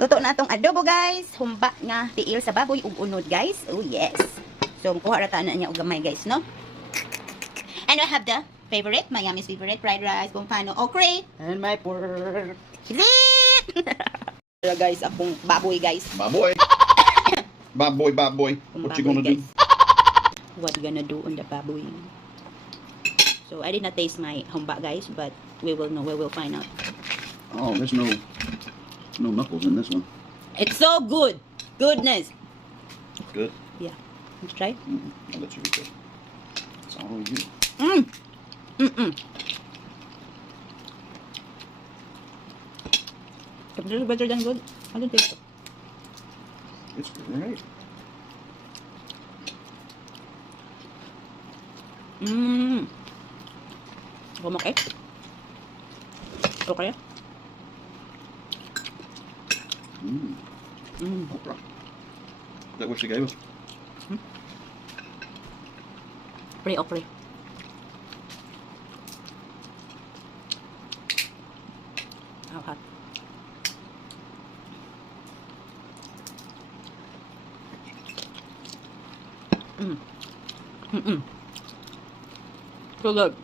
Luto na itong adobo guys. Humba nga tiil sa baboy ug unod guys. Oh yes. So kuha ra ta na niya og gamay guys, no? And I have the favorite, my yummy favorite, fried rice, kung paano, okray. And my pork. Guys, akong baboy guys. Baboy. Baboy. What you gonna do? What you gonna do on the baboy? So I did not taste my humba guys, but we will know. We will find out. Oh, there's no knuckles in this one. It's so good. Goodness. Good. Yeah. Let's try. I'll let you eat it. It's all you. It's a little better than good. I don't think so. It's great. Okay. Okay. Okra. Is that what she gave us? Pretty okra. How hot. So good.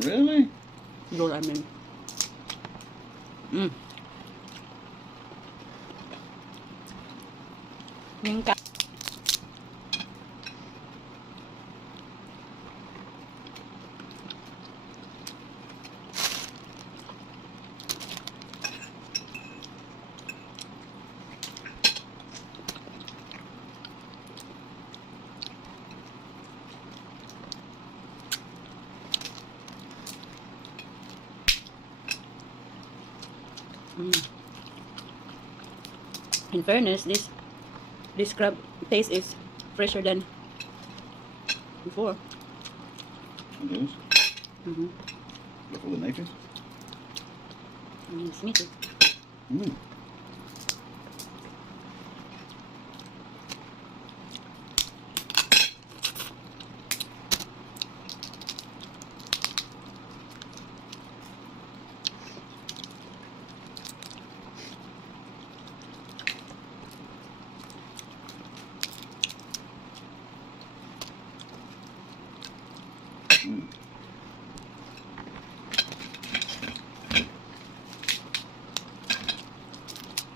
Really? You know what I mean? Mingka. In fairness, this crab taste is fresher than before. It is. Look for the naked. It's meaty.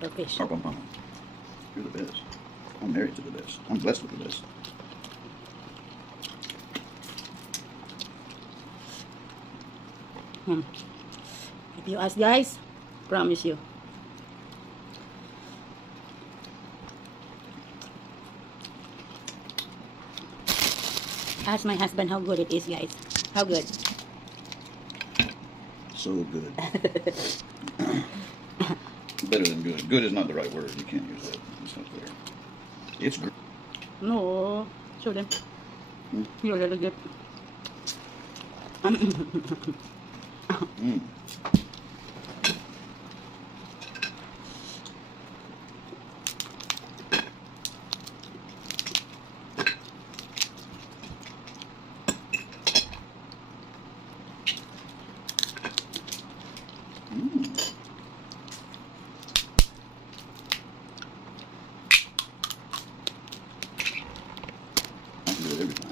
Or fish. You're the best. I'm married to the best. I'm blessed with the best. If you ask guys, promise you. Ask my husband how good it is, guys. How good? So good. Better than good. Good is not the right word. You can't use that. It's not fair. It's great. No. Show them. You're a little good. I can do it every time.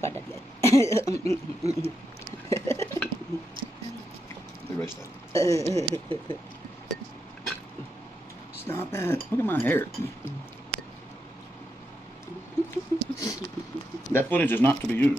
Padat yan. Erase that. Stop it. Look at my hair. That footage is not to be used.